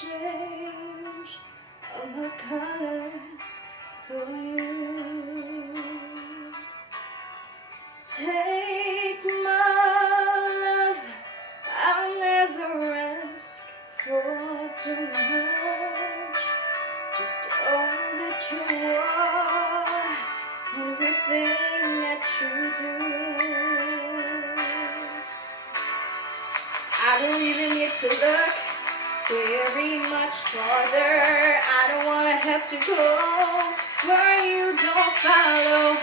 change all my colors for you. Take my love, I'll never ask for too much. Just all that you are, everything that you do. I don't even need to look very much farther. I don't wanna have to go where you don't follow.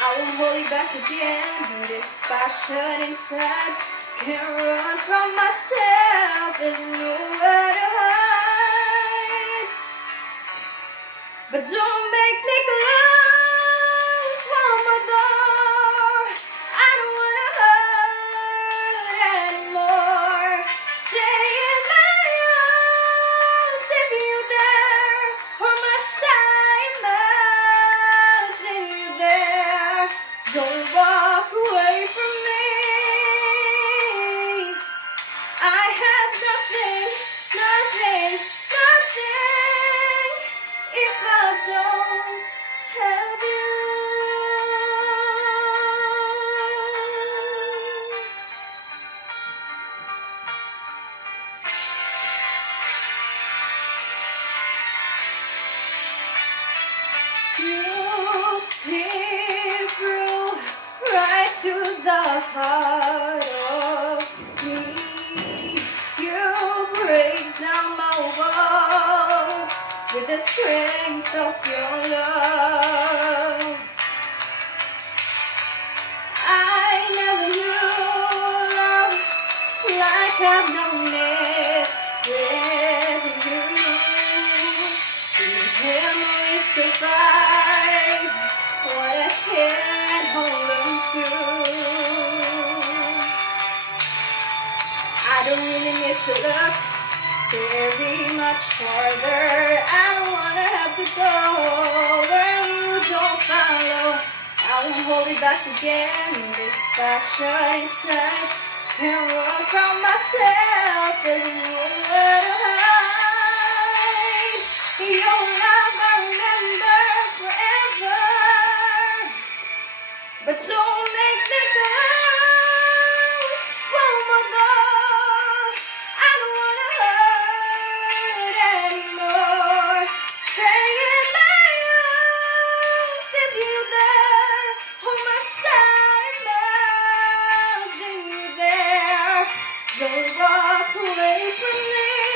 I won't hold you back again. This passion inside can't run from myself. There's nowhere to hide. But don't make me close one more door. I don't wanna hurt anymore. Stay in my arms if you're there, or my side, mountain you there. Don't walk away from me. I have nothing, nothing, nothing if I don't have you. You see through right to the heart of me. You break down my walls with the strength of your love. I never knew love like I've known it with you. The memories survive what I can't hold on to. I don't really need to look very much farther. I don't wanna have to go where you don't follow. I won't hold it back again. This passion inside can't run from myself. There's nowhere to hide. Your love I remember forever. But don't make me close one more door. I don't wanna hurt anymore. Stay in my arms if you're there, hold my side, mountain you there. Don't walk away from me.